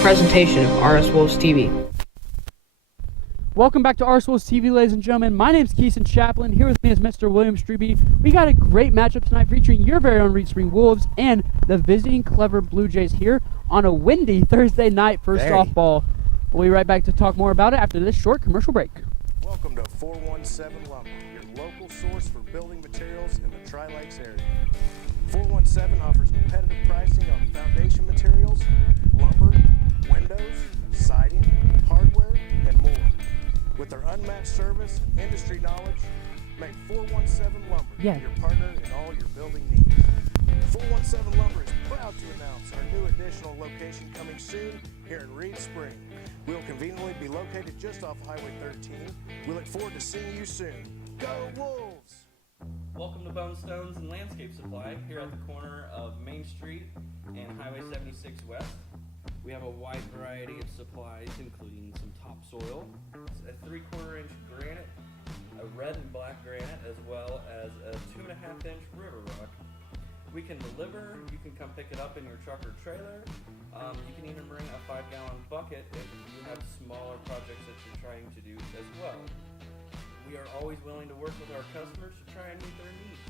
presentation of RS Wolves TV. Welcome back to RS Wolves TV, ladies and gentlemen. My name is Keeson Chaplin. Here with me is Mr. William Strebe. We got a great matchup tonight featuring your very own Reed Spring Wolves and the visiting Clever Bluejays here on a windy Thursday night for softball. We'll be right back to talk more about it after this short commercial break. Welcome to 417 Lumber, your local source for building materials in the Tri-Lakes area. 417 offers competitive pricing on foundation materials, lumber, windows, siding, hardware, and more. With their unmatched service and industry knowledge, make 417 Lumber your partner in all your building needs. 417 Lumber is proud to announce our new additional location coming soon here in Reed Spring. We will conveniently be located just off Highway 13. We look forward to seeing you soon. Go Wolves! Welcome to Bone Stones and Landscape Supply here at the corner of Main Street and Highway 76 West. We have a wide variety of supplies, including some topsoil, a 3/4 inch granite, a red and black granite, as well as a 2.5 inch river rock. We can deliver, you can come pick it up in your truck or trailer. You can even bring a 5-gallon bucket if you have smaller projects that you're trying to do as well. We are always willing to work with our customers to try and meet their needs.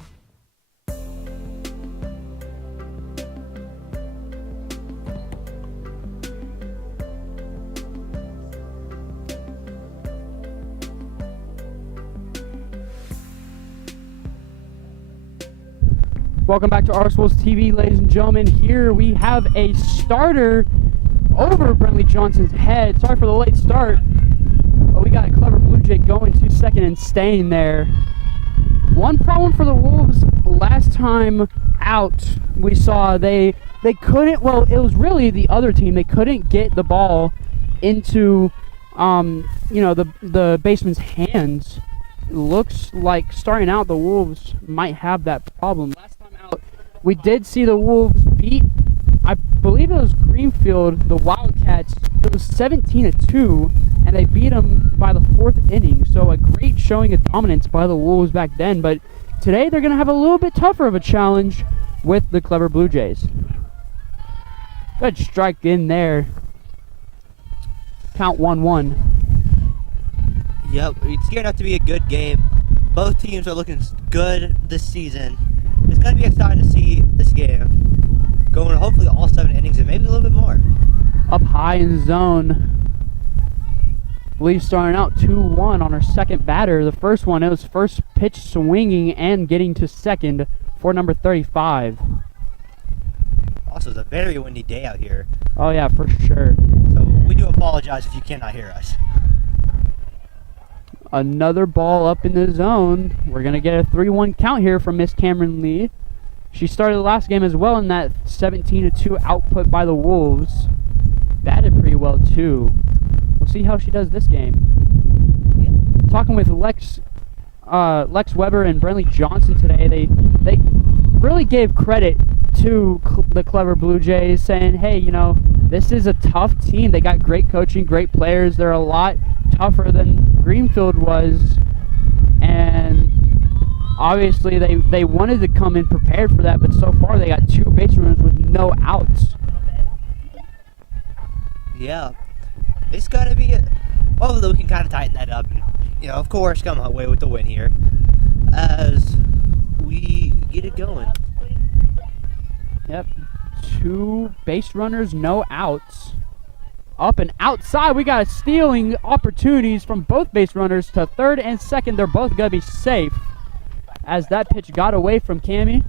Welcome back to RS Wolves TV, ladies and gentlemen. Here we have a starter over Brentley Johnson's head. Sorry for the late start, but we got a Clever Blue Jay going to second and staying there. One problem for the Wolves last time out, we saw they couldn't, well, it was really the other team. They couldn't get the ball into, the baseman's hands. Looks like starting out the Wolves might have that problem. Last time out, we did see the Wolves beat, I believe it was Greenfield, the Wildcats. It was 17-2, and they beat them by the 4th inning. So a great showing of dominance by the Wolves back then. But today they're going to have a little bit tougher of a challenge with the Clever Blue Jays. Good strike in there. Count 1-1. Yep, it's gearing up to be a good game. Both teams are looking good this season. It's going to be exciting to see this game going hopefully all 7 innings and maybe a little bit more. Up high in the zone. Blues starting out 2-1 on our second batter. The first one, it was first pitch swinging and getting to second for number 35. Also, it's a very windy day out here. Oh yeah, for sure. So we do apologize if you cannot hear us. Another ball up in the zone. We're going to get a 3-1 count here from Miss Cameron Lee. She started the last game as well in that 17-2 output by the Wolves. Batted pretty well too. We'll see how she does this game. Yeah. Talking with Lex Weber and Brentley Johnson today, they really gave credit to the Clever Blue Jays, saying, hey, this is a tough team. They got great coaching, great players. They're a lot tougher than Greenfield was, and obviously they wanted to come in prepared for that, but so far they got 2 base runners with no outs. Yeah, it's got to be although we can kind of tighten that up and, of course, come away with the win here as we get it going. Yep, 2 base runners, no outs. Up and outside, we got stealing opportunities from both base runners to third and second. They're both going to be safe as that pitch got away from Cammie.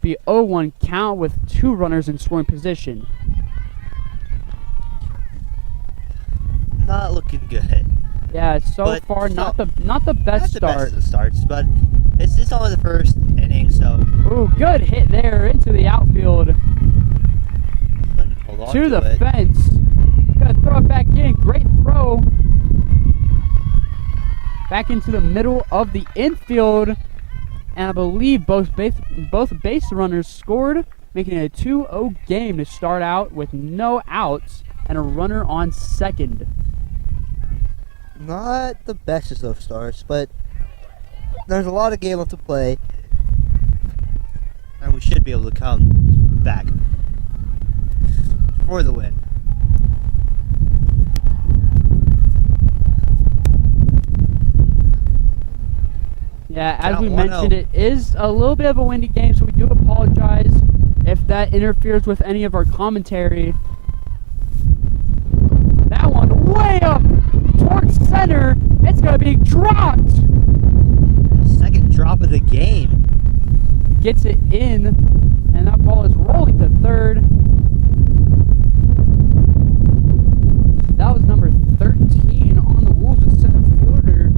Be 0-1 count with 2 runners in scoring position. Not looking good. Yeah, so far not the best start. Not the best of the starts, but it's just only the first inning, so. Ooh, good hit there into the outfield. Hold on to the it. fence. Gotta throw it back in. Great throw. Back into the middle of the infield. And I believe both base runners scored, making it a 2-0 game to start out with no outs and a runner on second. Not the bestest of starts, but there's a lot of game left to play, and we should be able to come back for the win. Yeah, as Count we 1-0. mentioned, it is a little bit of a windy game, so we do apologize if that interferes with any of our commentary. That one way up towards center. It's going to be dropped. Second drop of the game. Gets it in, and that ball is rolling to third. That was number 13 on the Wolves, the center fielder.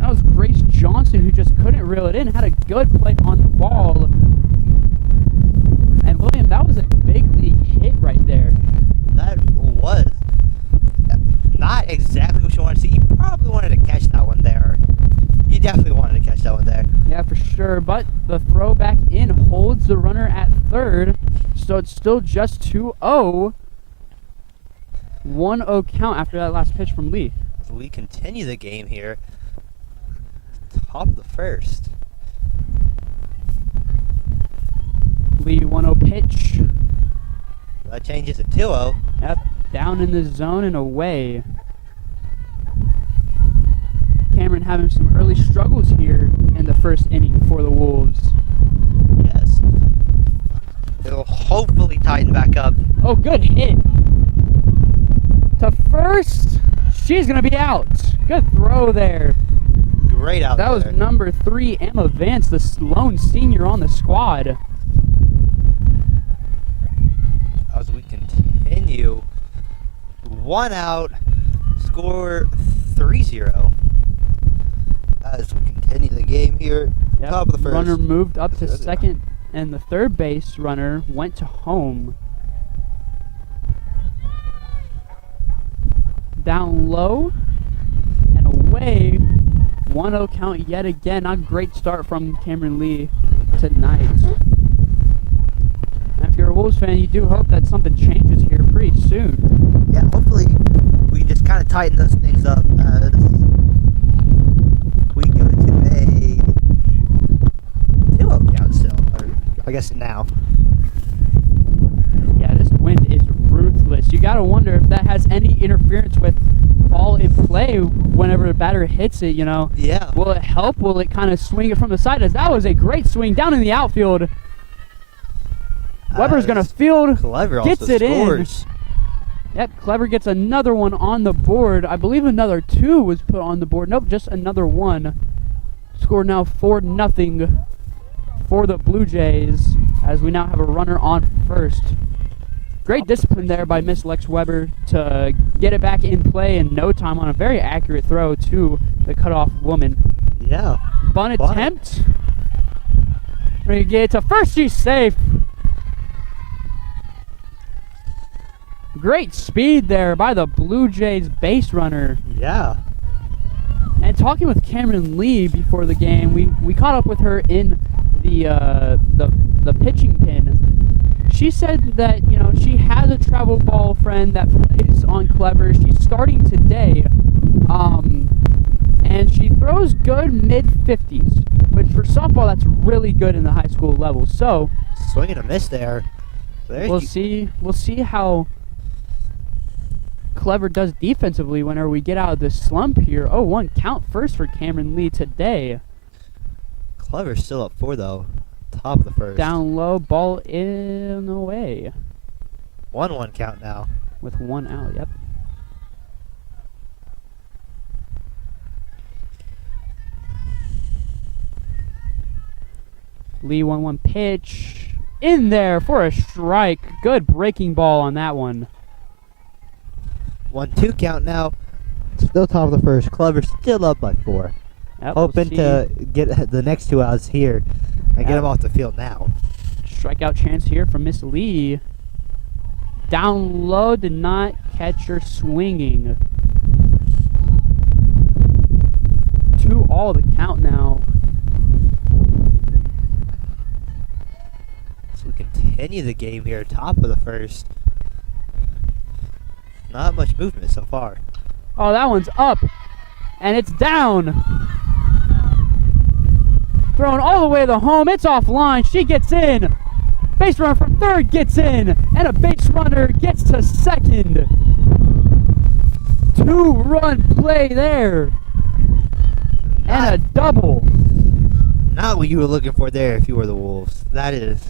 That was Grace Johnson, who just couldn't reel it in. Had a good play on the ball. And William, that was a big league hit right there. That was not exactly what you want to see. You probably wanted to catch that one there. You definitely wanted to catch that one there. Yeah, for sure. But the throw back in holds the runner at third. So it's still just 2-0. 1-0 count after that last pitch from Lee. We continue the game here. Top of the first. Lee 1-0 pitch. That changes to 2-0. Yep, down in the zone and away. Cameron having some early struggles here in the first inning for the Wolves. Yes. It'll hopefully tighten back up. Oh, good hit. To first. She's going to be out. Good throw there. Great out That was there. number 3, Emma Vance, the lone senior on the squad. As we continue, 1 out, score 3-0. As we continue the game here, Yep, top of the first. runner moved up to Yeah. second, and the third base runner went to home. Down low and away. 1-0 count yet again. Not a great start from Cameron Lee tonight. And if you're a Wolves fan, you do hope that something changes here pretty soon. Yeah, hopefully we can just kind of tighten those things up as we go to a 2-0 count still. Or I guess now. Yeah, this wind is ruthless. You gotta wonder if that has any interference with ball in play whenever the batter hits it, you know. Yeah. Will it help? Will it kind of swing it from the side? As that was a great swing down in the outfield. Weber's gonna field, Clever gets also it scores. in. Yep, Clever gets another one on the board. I believe another 2 was put on the board. Nope, just another 1. Score now 4-0 for the Blue Jays as we now have a runner on first. Great discipline there by Miss Lex Weber to get it back in play in no time on a very accurate throw to the cutoff woman. Yeah. Bunt Bunt. attempt. We're gonna get it to first. She's safe. Great speed there by the Blue Jays base runner. Yeah. And talking with Cameron Lee before the game, we caught up with her in the pitching pin. She said that, you know, she has a travel ball friend that plays on Clever. She's starting today. And she throws good mid-50s, which for softball, that's really good in the high school level. So Swing and a miss there. we'll see how Clever does defensively whenever we get out of this slump here. 0-1 count first for Cameron Lee today. Clever's still up 4 though. Top of the first. Down low, ball in away 1-1 count now. with 1 out. Yep. Lee 1-1 pitch in there for a strike. Good breaking ball on that one. 1-2 count now. Still top of the first. Clever still up by 4. Yep, we'll Hoping see. to get the next 2 outs here and get Yep. him off the field now. Strikeout chance here from Miss Lee. Down low, did not catch her swinging. 2-all the count now. So we continue the game here, top of the first. Not much movement so far. Oh, that one's up, and it's down. Thrown all the way to the home. It's offline. She gets in. Base runner from third gets in, and a base runner gets to second. 2-run play there, and a double. Not what you were looking for there if you were the Wolves. That is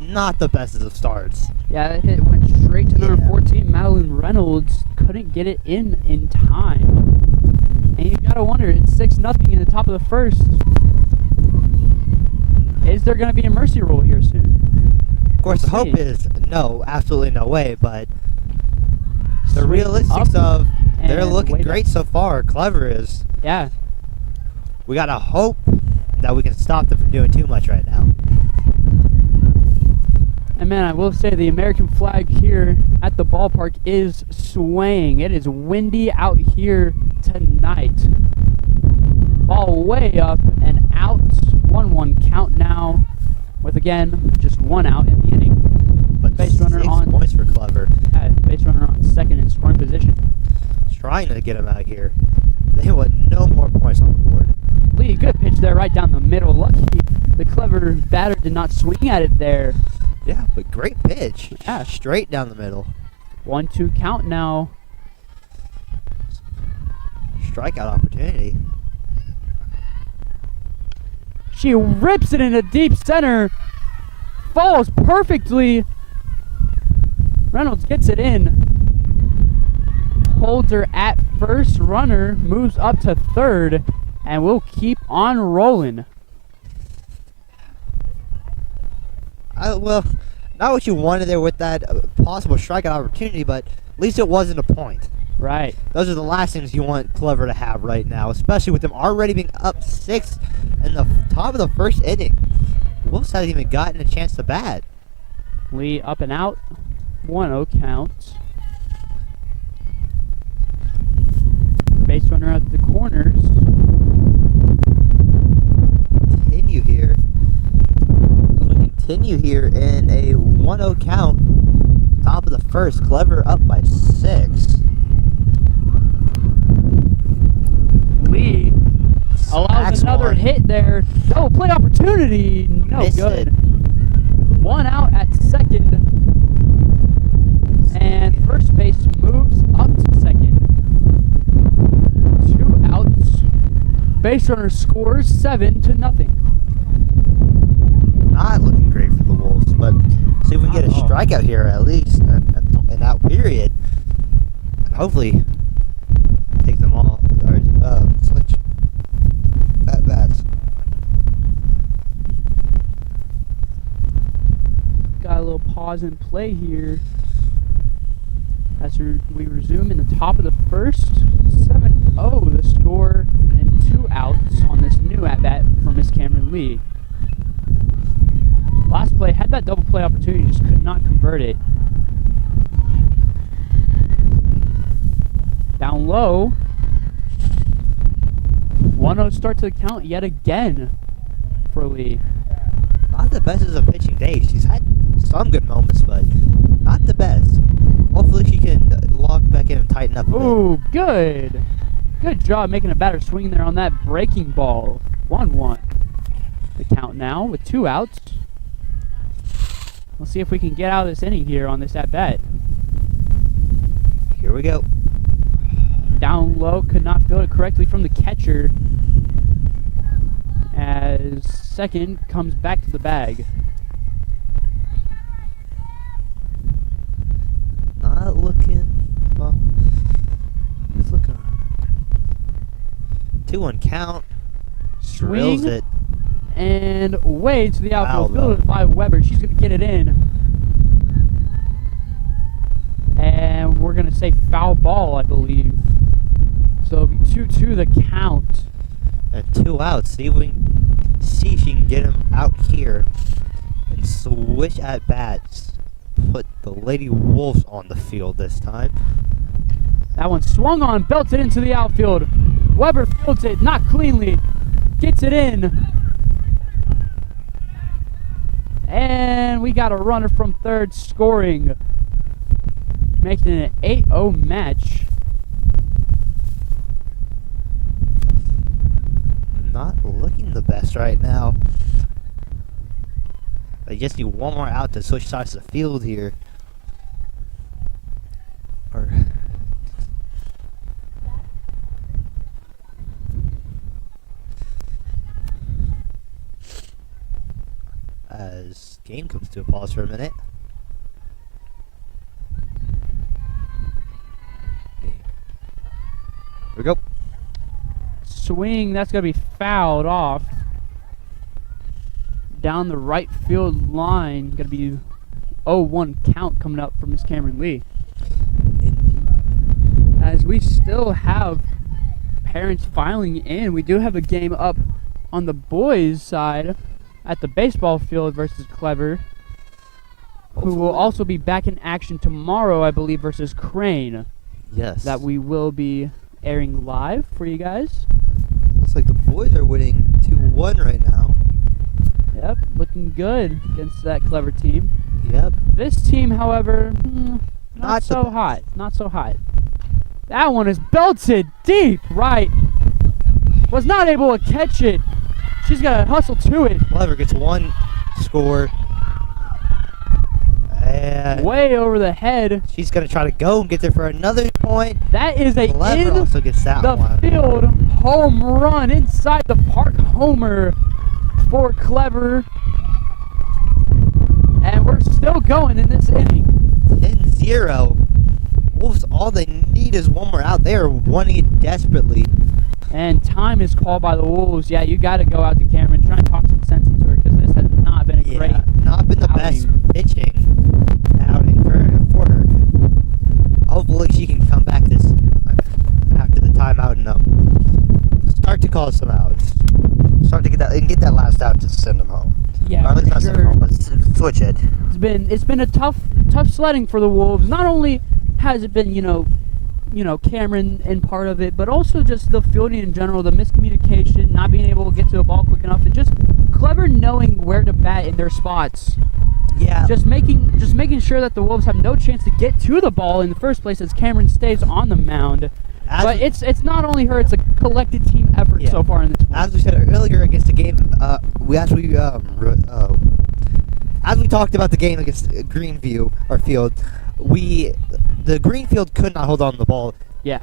not the best of starts. Yeah, that hit went straight to number Yeah. 14, Madeline Reynolds. Couldn't get it in time. And you gotta wonder, it's 6-0 in the top of the first. Is there gonna be a mercy rule here soon? Of course, the We'll hope see. is no, absolutely no way, but the Swing realistics up of they're and looking way great down. so far. Clever is. Yeah. We gotta hope that we can stop them from doing too much right now. And man, I will say the American flag here at the ballpark is swaying. It is windy out here tonight. Ball way up and out. 1-1 count now, with again just one out in the inning. But Base runner 6 on. points for Clever. Yeah, base runner on second in scoring position. Trying to get him out here. They want no more points on the board. Lee, good pitch there right down the middle. Lucky the clever batter did not swing at it there. Yeah, but great pitch. Yeah. Straight down the middle. 1-2 count now. Strikeout opportunity. She rips it into deep center. Falls perfectly. Reynolds gets it in. Holds her at first. Runner moves up to third. And we'll keep on rolling. Well, not what you wanted there with that possible strikeout opportunity, but at least it wasn't a point. Right. Those are the last things you want Clever to have right now, especially with them already being up 6 in the top of the first inning. Wolves haven't even gotten a chance to bat. Lee up and out. 1-0 count. Base runner at the corners. Continue here. As we continue here in a 1-0 count. Top of the first, Clever up by 6. Lee allows Smacks another one. hit there. Double play opportunity. No Missed good. it. One out at second. And first base moves up to second. 2 outs. Base runner scores 7-0. Not looking great for the Wolves, but see if we can get a Not at all. strikeout here at least in that period. And hopefully take them all, or switch at bats. Got a little pause in play here. As we resume in the top of the first. 7-0 the score and 2 outs on this new at-bat from Miss Cameron Lee. Last play had that double play opportunity, just could not convert it. Down low. 1-0 start to the count yet again for Lee. Not the best as a pitching day. She's had some good moments, but not the best. Hopefully she can lock back in and tighten up a bit. Ooh, good. Good job making a batter swing there on that breaking ball. 1-1. The count now with 2 outs. We'll see if we can get out of this inning here on this at-bat. Here we go. Down low, could not field it correctly from the catcher. As second comes back to the bag. Not looking, well, it's looking. 2-1 count. Drills Swing it. and way to the outfield. Wow, Fielded by Weber. She's going to get it in. And we're going to say foul ball, I believe. So it'll be 2-2 the count. And 2 outs. See if we can see if she can get him out here and switch at bats. Put the Lady Wolves on the field this time. That one swung on, belted into the outfield. Weber fields it, not cleanly. Gets it in. And we got a runner from third scoring. Making it an 8-0 match. Not looking the best right now. They just need one more out to switch sides of the field here. Or comes to a pause for a minute. Here we go. Swing, that's going to be fouled off. Down the right field line, going to be 0-1 count coming up from Miss Cameron Lee. As we still have parents filing in, we do have a game up on the boys' side at the baseball field versus Clever, who will also be back in action tomorrow, I believe, versus Crane. Yes. That we will be airing live for you guys. Looks like the boys are winning 2-1 right now. Yep, looking good against that Clever team. Yep. This team, however, not Not the so best. hot. Not so hot. That one is belted deep right. Was not able to catch it. She's got to hustle to it. Clever gets one score. And Way over the head. she's going to try to go and get there for another point. That is a Clever in also gets that the one. field home run inside the park homer for Clever. And we're still going in this inning. 10-0. Wolves, all they need is one more out. They are wanting it desperately. And time is called by the Wolves. Yeah, you got to go out to Cameron, try and talk some sense into her, because this has not been a great not been the best outing. pitching outing for her. Hopefully she can come back this after the timeout and start to call some outs. Start to get that last out to send them home. Yeah, or at least for not send them sure. home, but switch it. It's been a tough sledding for the Wolves. Not only has it been, Cameron in part of it, but also just the fielding in general, the miscommunication, not being able to get to the ball quick enough, and just Clever knowing where to bat in their spots. Yeah. Just making sure that the Wolves have no chance to get to the ball in the first place as Cameron stays on the mound. But it's not only her; it's a collected team effort Yeah. so far in this one. As we said earlier against the game, as we talked about the game against Greenview or Field, the Greenfield could not hold on to the ball. Yeah.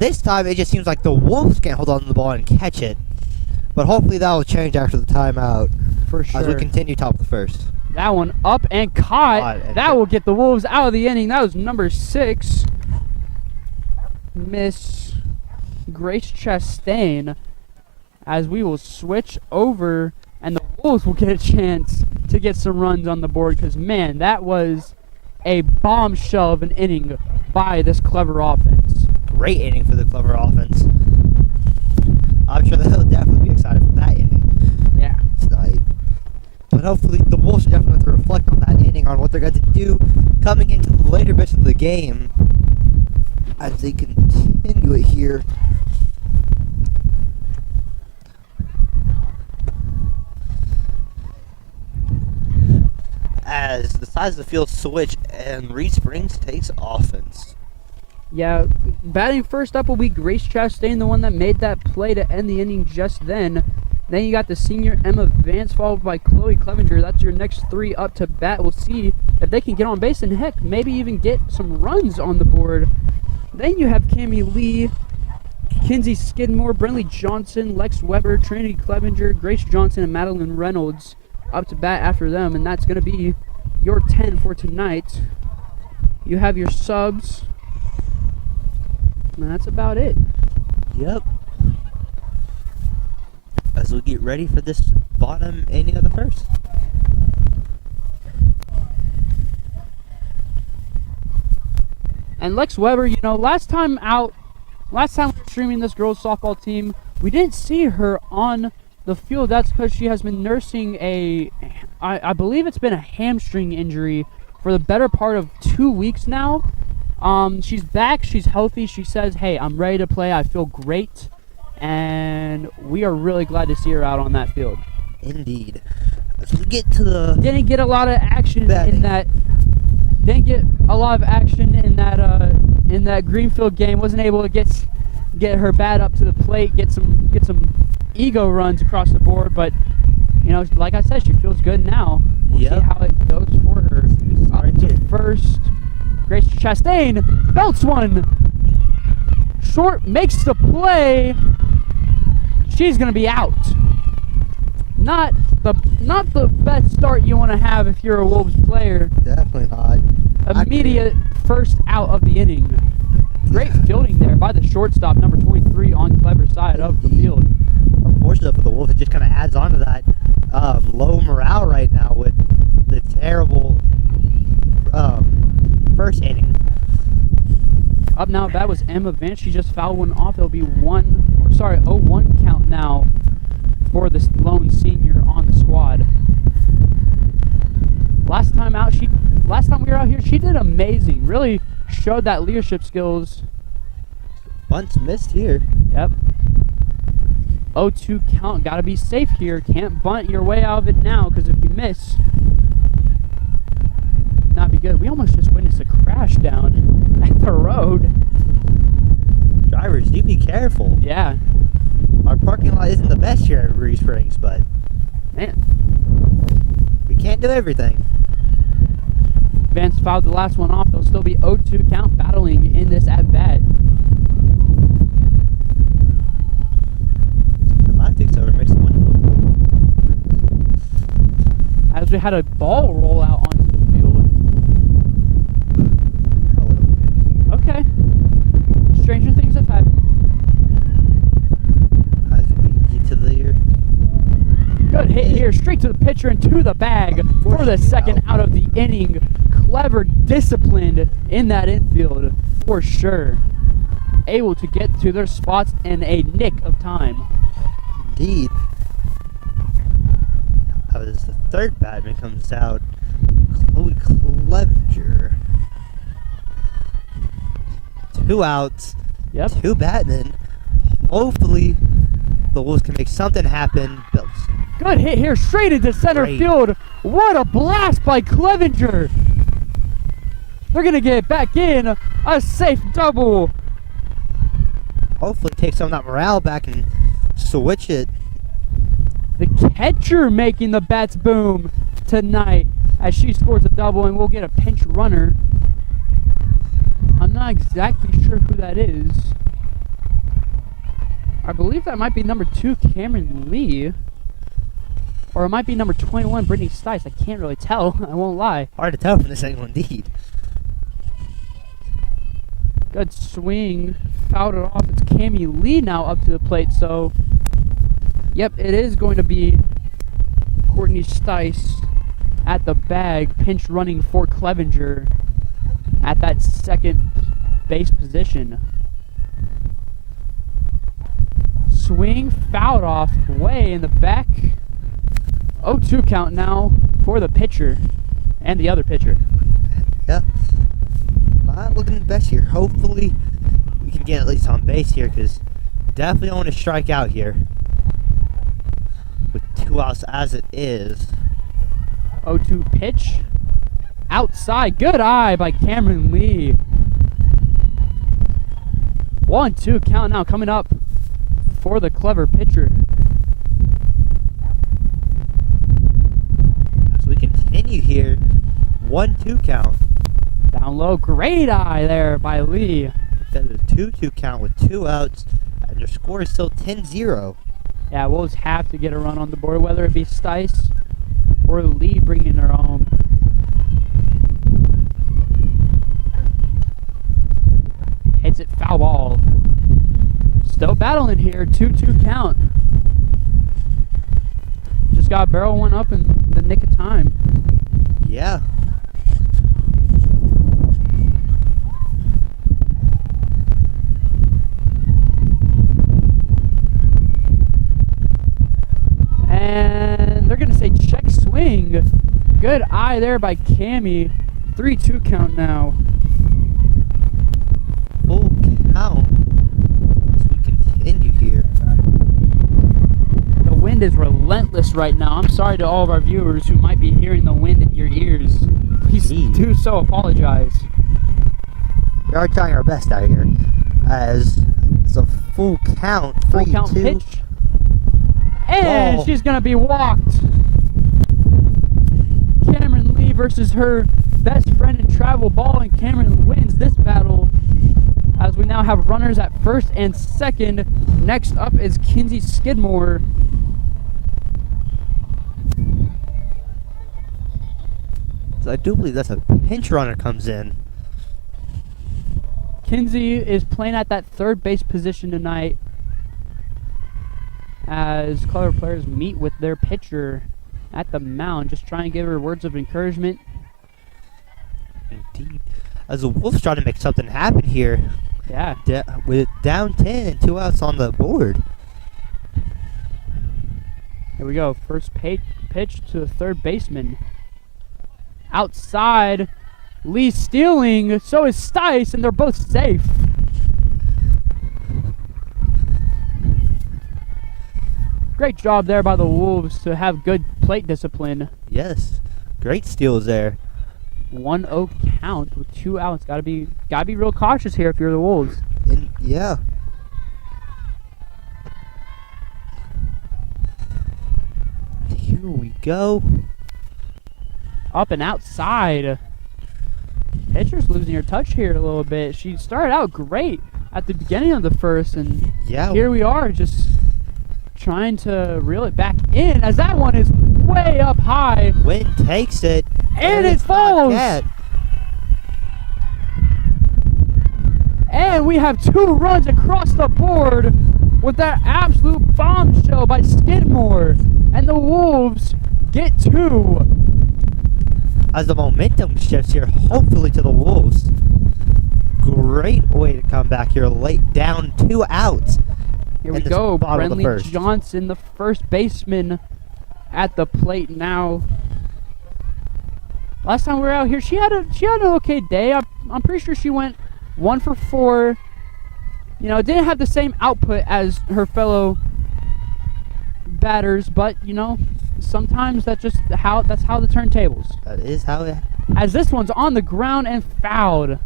This time, it just seems like the Wolves can't hold on to the ball and catch it. But hopefully that will change after the timeout For sure. as we continue top of the first. That one up and caught. Caught and That hit. will get the Wolves out of the inning. That was number 6, Miss Grace Chastain. As we will switch over, and the Wolves will get a chance to get some runs on the board. Because, man, that was a bombshell of an inning by this Clever offense. Great inning for the Clever offense. I'm sure they'll definitely be excited for that inning Yeah. tonight. But hopefully the Wolves should definitely have to reflect on that inning, on what they're going to do coming into the later bits of the game as they continue it here. As the sides of the field switch and Reed Springs takes offense. Yeah, batting first up will be Grace Chastain, the one that made that play to end the inning just then. Then you got the senior Emma Vance, followed by Chloe Clevenger. That's your next 3 up to bat. We'll see if they can get on base and, heck, maybe even get some runs on the board. Then you have Cammie Lee, Kinsey Skidmore, Brentley Johnson, Lex Weber, Trinity Clevenger, Grace Johnson, and Madeline Reynolds up to bat after them. And that's going to be your 10 for tonight. You have your subs. And that's about it. Yep. As we get ready for this bottom inning of the first. And Lex Weber, last time we were streaming this girls softball team, we didn't see her on the field. That's because she has been nursing I believe it's been a hamstring injury for the better part of 2 weeks now. She's back, she's healthy, she says, hey, I'm ready to play, I feel great. And we are really glad to see her out on that field. Indeed. As we get to the Didn't get a lot of action batting. in that. Didn't get a lot of action in that Greenfield game. Wasn't able to get her bat up to the plate, get some ego runs across the board. But like I said, she feels good now. We'll Yep. see how it goes for her. Up Right to here. first, Grace Chastain belts one. Short makes the play. She's gonna be out. Not not the best start you want to have if you're a Wolves player. Definitely not. Immediate first out of the inning. Great fielding there by the shortstop, number 23 on Clever side of the field. Unfortunately for the Wolves, it just kind of adds on to that low morale right now with the terrible first inning. Up now, that was Emma Vance. She just fouled one off. It'll be 0-1 count now for this lone senior on the squad. Last time we were out here, she did amazing. Really showed that leadership skills. Bunts missed here. Yep. 0-2 count. Got to be safe here. Can't bunt your way out of it now, because if you miss, not be good. We almost just witnessed a crash down at the road. Drivers, do be careful. Yeah. Our parking lot isn't the best here at Ruby Springs, but Man. we can't do everything. Vance fouled the last one off. There'll still be 0-2 count battling in this at-bat. That takes over, makes the one look. As we had a ball roll out onto the field. Okay. Stranger things have happened. As we get to the year. Good hit here, straight to the pitcher and to the bag for the second out of the inning. Clever, disciplined in that infield for sure. Able to get to their spots in a nick of time. Indeed. As the third batsman comes out, Chloe Clevenger. 2 outs. Yep. 2 batmen. Hopefully, the Wolves can make something happen. Bills. Good hit here, straight into center Great. field. What a blast by Clevenger. They're going to get it back in. A safe double. Hopefully, take some of that morale back and switch it. The catcher making the bats boom tonight as she scores a double, and we'll get a pinch runner. I'm not exactly sure who that is. I believe that might be number 2, Cameron Lee. Or it might be number 21, Brittany Stice. I can't really tell. I won't lie. Hard to tell from this angle, indeed. Good swing. Fouled it off. It's Cami Lee now up to the plate. So, yep, it is going to be Courtney Stice at the bag, pinch running for Clevenger at that second base position. Swing, fouled off, way in the back. 0-2 count now for the pitcher and the other pitcher. Yeah. Not looking the best here. Hopefully, we can get at least on base here, because definitely don't want to strike out here. With 2 outs as it is. 0-2 pitch. Outside. Good eye by Cameron Lee. 1-2 count now coming up for the Clever pitcher. So we continue here. 1-2 count. Down low. Great eye there by Lee. That is a 2-2 count with 2 outs. And their score is still 10-0. Yeah, Wolves have to get a run on the board, whether it be Stice or Lee bringing her home. Hits it foul ball. Still battling here. 2-2 count. Just got to barrel one up in the nick of time. Yeah. And they're going to say check swing. Good eye there by Cammy. 3-2 count now. Full count. As we continue here. The wind is relentless right now. I'm sorry to all of our viewers who might be hearing the wind in your ears. Please do so apologize. We are trying our best out here. As it's a full count. Full 3-2. count pitch. And she's going to be walked. Cameron Lee versus her best friend in travel ball, and Cameron wins this battle as we now have runners at first and second. Next up is Kinsey Skidmore. So I do believe that's a pinch runner comes in. Kinsey is playing at that third base position tonight as Clever players meet with their pitcher at the mound, just trying to give her words of encouragement. Indeed. As the Wolves trying to make something happen here. Yeah. With down 10 and 2 outs on the board. Here we go. First pitch to the third baseman. Outside. Lee stealing. So is Stice, and they're both safe. Great job there by the Wolves to have good plate discipline. Yes. Great steals there. 1-0 count with 2 outs. Gotta be real cautious here if you're the Wolves. And yeah. Here we go. Up and outside. Pitcher's losing her touch here a little bit. She started out great at the beginning of the first, and Yeah. here we are just trying to reel it back in as that one is way up high. Wind takes it. And it it's not falls. yet. And we have 2 runs across the board with that absolute bombshell by Skidmore. And the Wolves get 2. As the momentum shifts here, hopefully to the Wolves. Great way to come back here late, down 2 outs. Here we in the go. bottom of the Brenly first. Johnson, the first baseman, at the plate now. Last time we were out here, she had an okay day. I'm pretty sure she went 1 for 4. You know, didn't have the same output as her fellow batters, but you know, sometimes that's how the turntables. That is how it. As this one's on the ground and fouled.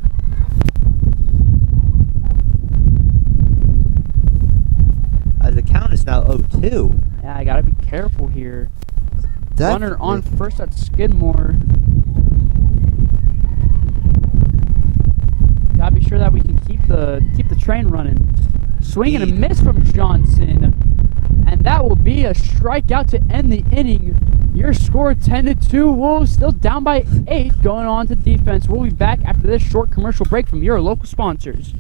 As the count is now 0-2. Yeah, I gotta be careful here. Runner on Definitely. first at Skidmore. Gotta be sure that we can keep the train running. Swing and a miss from Johnson. And that will be a strikeout to end the inning. Your score 10-2. Wolves still down by 8 going on to defense. We'll be back after this short commercial break from your local sponsors.